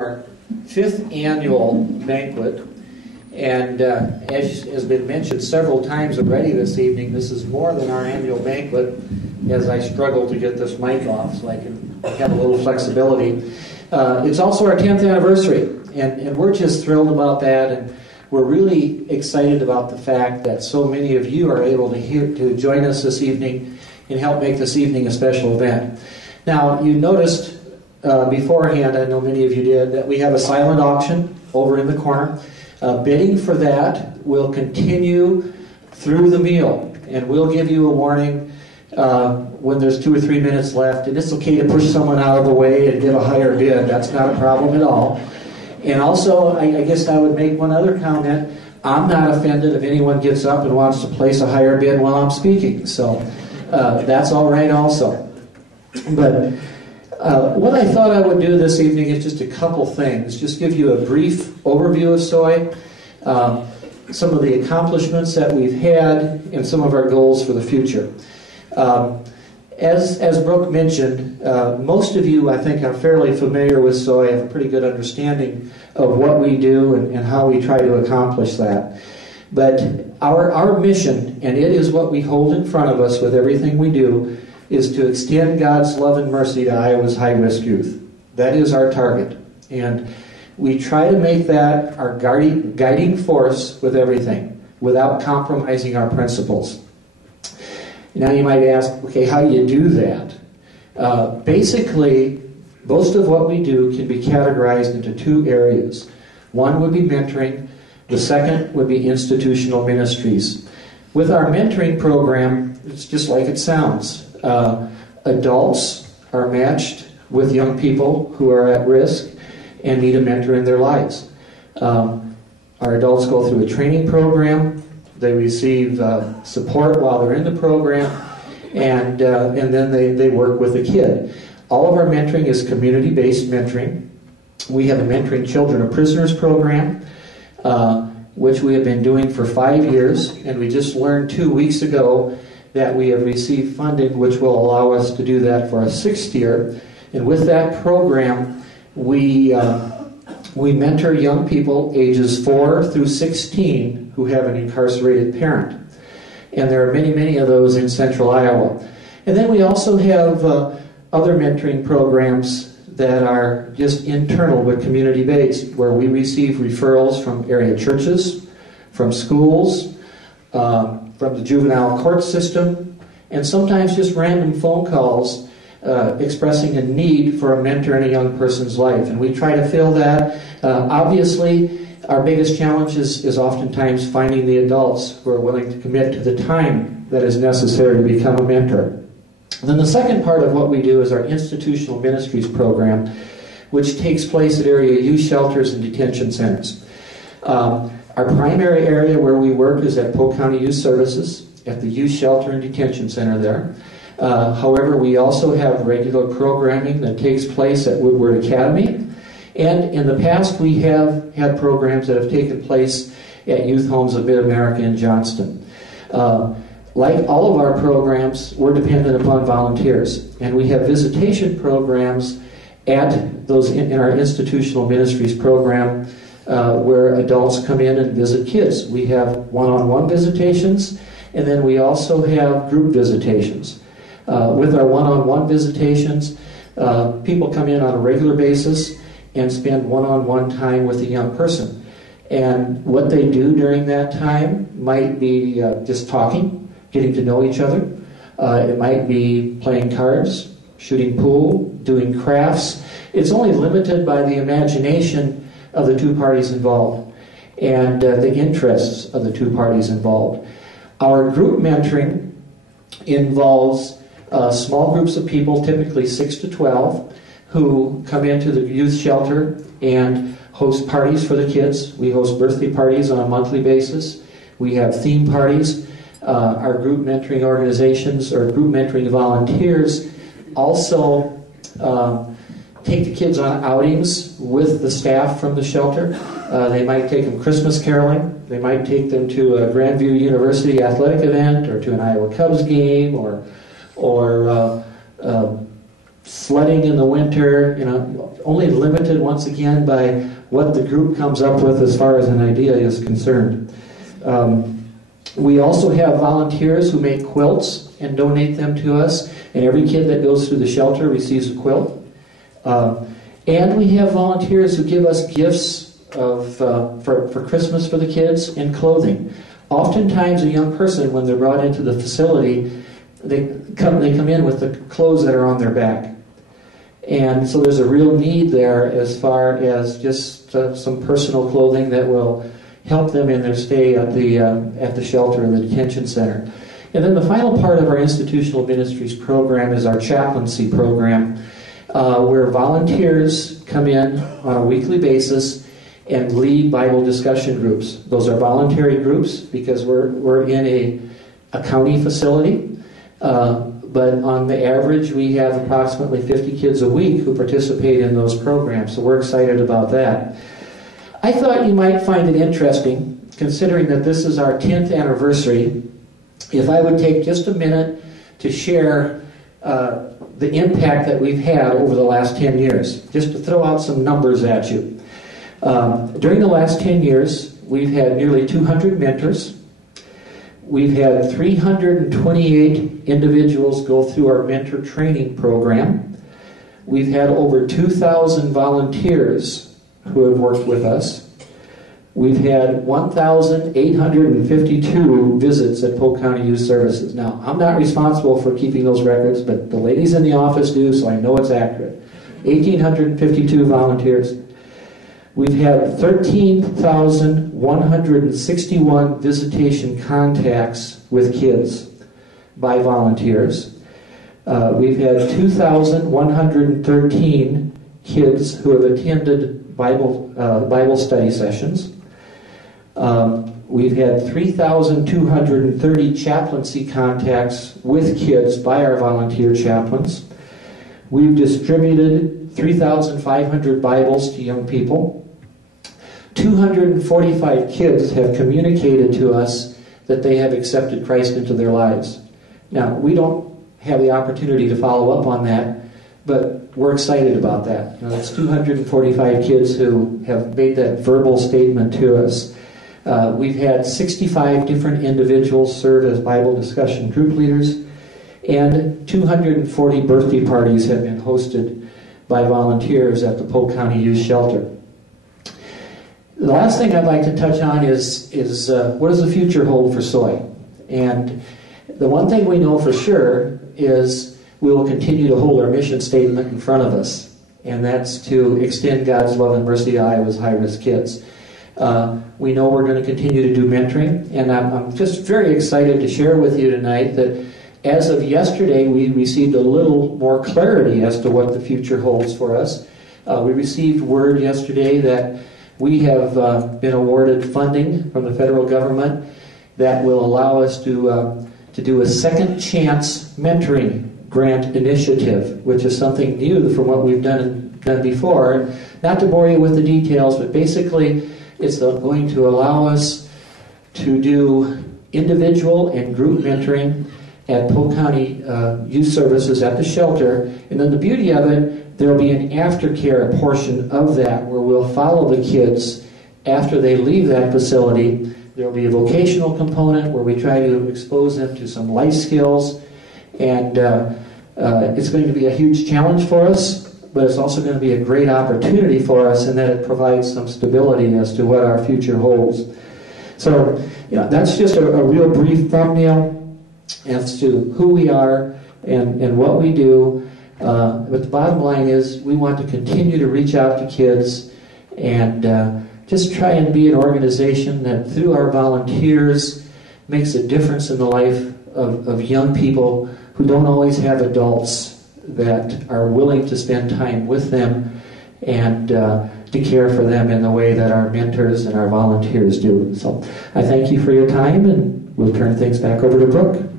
Our fifth annual banquet, and as has been mentioned several times already this evening, this is more than our annual banquet, as I struggle to get this mic off so I can have a little flexibility. It's also our 10th anniversary, and we're just thrilled about that, and we're really excited about the fact that so many of you are able to join us this evening and help make this evening a special event. Now, you noticed beforehand, I know many of you did, that we have a silent auction over in the corner. Bidding for that will continue through the meal, and we'll give you a warning when there's 2 or 3 minutes left, and it's okay to push someone out of the way and get a higher bid. That's not a problem at all. And also, I guess I would make one other comment. I'm not offended if anyone gets up and wants to place a higher bid while I'm speaking, so that's all right also. But what I thought I would do this evening is just a couple things. Just give you a brief overview of SOY, some of the accomplishments that we've had, and some of our goals for the future. As Brooke mentioned, most of you, I think, are fairly familiar with SOY, have a pretty good understanding of what we do and how we try to accomplish that. But our mission, and it is what we hold in front of us with everything we do, is to extend God's love and mercy to Iowa's high-risk youth. That is our target. And we try to make that our guiding force with everything, without compromising our principles. Now you might ask, okay, how do you do that? Basically, most of what we do can be categorized into 2 areas. One would be mentoring. The second would be institutional ministries. With our mentoring program, it's just like it sounds. Adults are matched with young people who are at risk and need a mentor in their lives. Our adults go through a training program. They receive support while they're in the program, and then they work with the kid. All of our mentoring is community-based mentoring. We have a Mentoring Children of Prisoners program, which we have been doing for 5 years, and we just learned 2 weeks ago that we have received funding which will allow us to do that for a 6th year. And with that program, we mentor young people ages 4 through 16 who have an incarcerated parent. And there are many, many of those in central Iowa. And then we also have other mentoring programs that are just internal but community-based, where we receive referrals from area churches, from schools, from the juvenile court system, and sometimes just random phone calls expressing a need for a mentor in a young person's life. And we try to fill that. Obviously, our biggest challenge is oftentimes finding the adults who are willing to commit to the time that is necessary to become a mentor. Then the second part of what we do is our institutional ministries program, which takes place at area youth shelters and detention centers. Our primary area where we work is at Polk County Youth Services, at the Youth Shelter and Detention Center there. However, we also have regular programming that takes place at Woodward Academy. And in the past, we have had programs that have taken place at Youth Homes of Mid-America in Johnston. Like all of our programs, we're dependent upon volunteers. And we have visitation programs at those in our institutional ministries program where adults come in and visit kids. We have one-on-one visitations, and then we also have group visitations. With our one-on-one visitations, people come in on a regular basis and spend one-on-one time with a young person. And what they do during that time might be just talking, getting to know each other. It might be playing cards, shooting pool, doing crafts. It's only limited by the imagination of the 2 parties involved and the interests of the 2 parties involved. Our group mentoring involves small groups of people, typically 6 to 12, who come into the youth shelter and host parties for the kids. We host birthday parties on a monthly basis. We have theme parties. Our group mentoring organizations or group mentoring volunteers also take the kids on outings with the staff from the shelter. They might take them Christmas caroling. They might take them to a Grandview University athletic event or to an Iowa Cubs game or flooding in the winter, only limited once again by what the group comes up with as far as an idea is concerned. We also have volunteers who make quilts and donate them to us, and every kid that goes through the shelter receives a quilt. And we have volunteers who give us gifts for Christmas for the kids and clothing. Oftentimes a young person, when they're brought into the facility, they come in with the clothes that are on their back. And so there's a real need there as far as just some personal clothing that will help them in their stay at the shelter and the detention center. And then the final part of our institutional ministries program is our chaplaincy program, where volunteers come in on a weekly basis and lead Bible discussion groups. Those are voluntary groups because we're in a county facility, but on the average we have approximately 50 kids a week who participate in those programs, so we're excited about that. I thought you might find it interesting, considering that this is our 10th anniversary, if I would take just a minute to share the impact that we've had over the last 10 years, just to throw out some numbers at you. During the last 10 years, we've had nearly 200 mentors. We've had 328 individuals go through our mentor training program. We've had over 2,000 volunteers who have worked with us. We've had 1,852 visits at Polk County Youth Services. Now, I'm not responsible for keeping those records, but the ladies in the office do, so I know it's accurate. 1,852 volunteers. We've had 13,161 visitation contacts with kids by volunteers. We've had 2,113 kids who have attended Bible study sessions. We've had 3,230 chaplaincy contacts with kids by our volunteer chaplains. We've distributed 3,500 Bibles to young people. 245 kids have communicated to us that they have accepted Christ into their lives. Now, we don't have the opportunity to follow up on that, but we're excited about that. It's 245 kids who have made that verbal statement to us. We've had 65 different individuals serve as Bible discussion group leaders, and 240 birthday parties have been hosted by volunteers at the Polk County Youth Shelter. The last thing I'd like to touch on is what does the future hold for SOY? And the one thing we know for sure is we will continue to hold our mission statement in front of us, and that's to extend God's love and mercy to Iowa's high-risk kids. We know we're going to continue to do mentoring, and I'm just very excited to share with you tonight that as of yesterday, we received a little more clarity as to what the future holds for us. We received word yesterday that we have been awarded funding from the federal government that will allow us to do a second chance mentoring grant initiative, which is something new from what we've done before. Not to bore you with the details, but basically it's going to allow us to do individual and group mentoring at Polk County Youth Services at the shelter. And then the beauty of it, there will be an aftercare portion of that where we'll follow the kids after they leave that facility. There will be a vocational component where we try to expose them to some life skills. And it's going to be a huge challenge for us, but it's also going to be a great opportunity for us in that it provides some stability as to what our future holds. So, that's just a real brief thumbnail as to who we are and what we do. But the bottom line is we want to continue to reach out to kids and just try and be an organization that through our volunteers makes a difference in the life of young people who don't always have adults that are willing to spend time with them and to care for them in the way that our mentors and our volunteers do. So I thank you for your time, and we'll turn things back over to Brooke.